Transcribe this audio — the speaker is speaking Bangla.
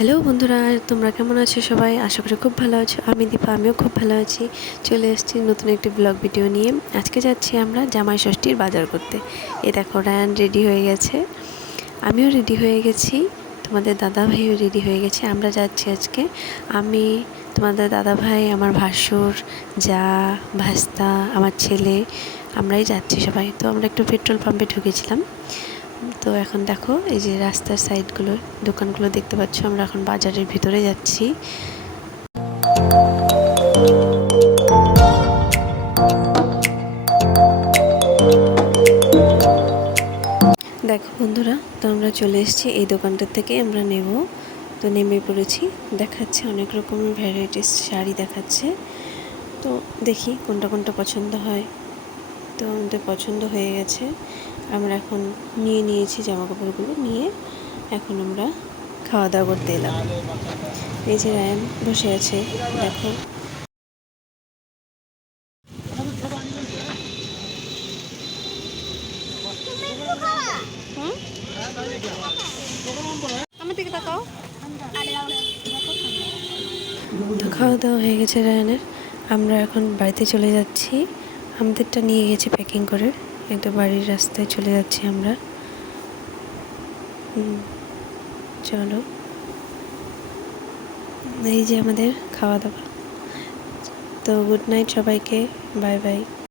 হ্যালো বন্ধুরা, তোমরা কেমন আছো সবাই? আশা করি খুব ভালো আছো। আমি দীপা, আমিও খুব ভালো আছি। চলে এসেছি নতুন একটি ব্লগ ভিডিও নিয়ে। আজকে যাচ্ছি আমরা জামাই ষষ্ঠীর বাজার করতে। এই দেখো, রায়ান রেডি হয়ে গেছে, আমিও রেডি হয়ে গেছি, তোমাদের দাদা ভাইও রেডি হয়ে গেছে। আমরা যাচ্ছি আজকে, আমি, তোমাদের দাদা ভাই, আমার ভাসুর, যা, ভাস্তা, আমার ছেলে, আমরাই যাচ্ছি সবাই। তো আমরা একটু পেট্রোল পাম্পে ঢুকেছিলাম। তো এখন দেখো, এই যে রাস্তার সাইডগুলো, দোকানগুলো দেখতে পাচ্ছ। আমরা এখন বাজারের ভিতরে যাচ্ছি। দেখো বন্ধুরা, তো আমরা চলে এসেছি এই দোকানটার থেকে আমরা নেব। তো নেমে পড়েছি, দেখাচ্ছে অনেক রকমের ভ্যারাইটিস শাড়ি দেখাচ্ছে। তো দেখি কোনটা কোনটা পছন্দ হয়। তো আমাদের পছন্দ হয়ে গেছে, আমরা এখন নিয়েছি জামা কাপড়গুলো নিয়ে। এখন আমরা খাওয়া দাওয়া করতে এলাম। এই যে রায়ান বসে আছে, দেখো। আমার দিকে তাকাও। তো খাওয়া দাওয়া হয়ে গেছে রায়ানের, আমরা এখন বাড়িতে চলে যাচ্ছি। আমাদেরটা নিয়ে গেছি প্যাকিং করে, একটু বাড়ির রাস্তায় চলে যাচ্ছি আমরা। চলো, এই যে আমাদের খাওয়া দাওয়া। তো গুড নাইট সবাইকে, বাই বাই।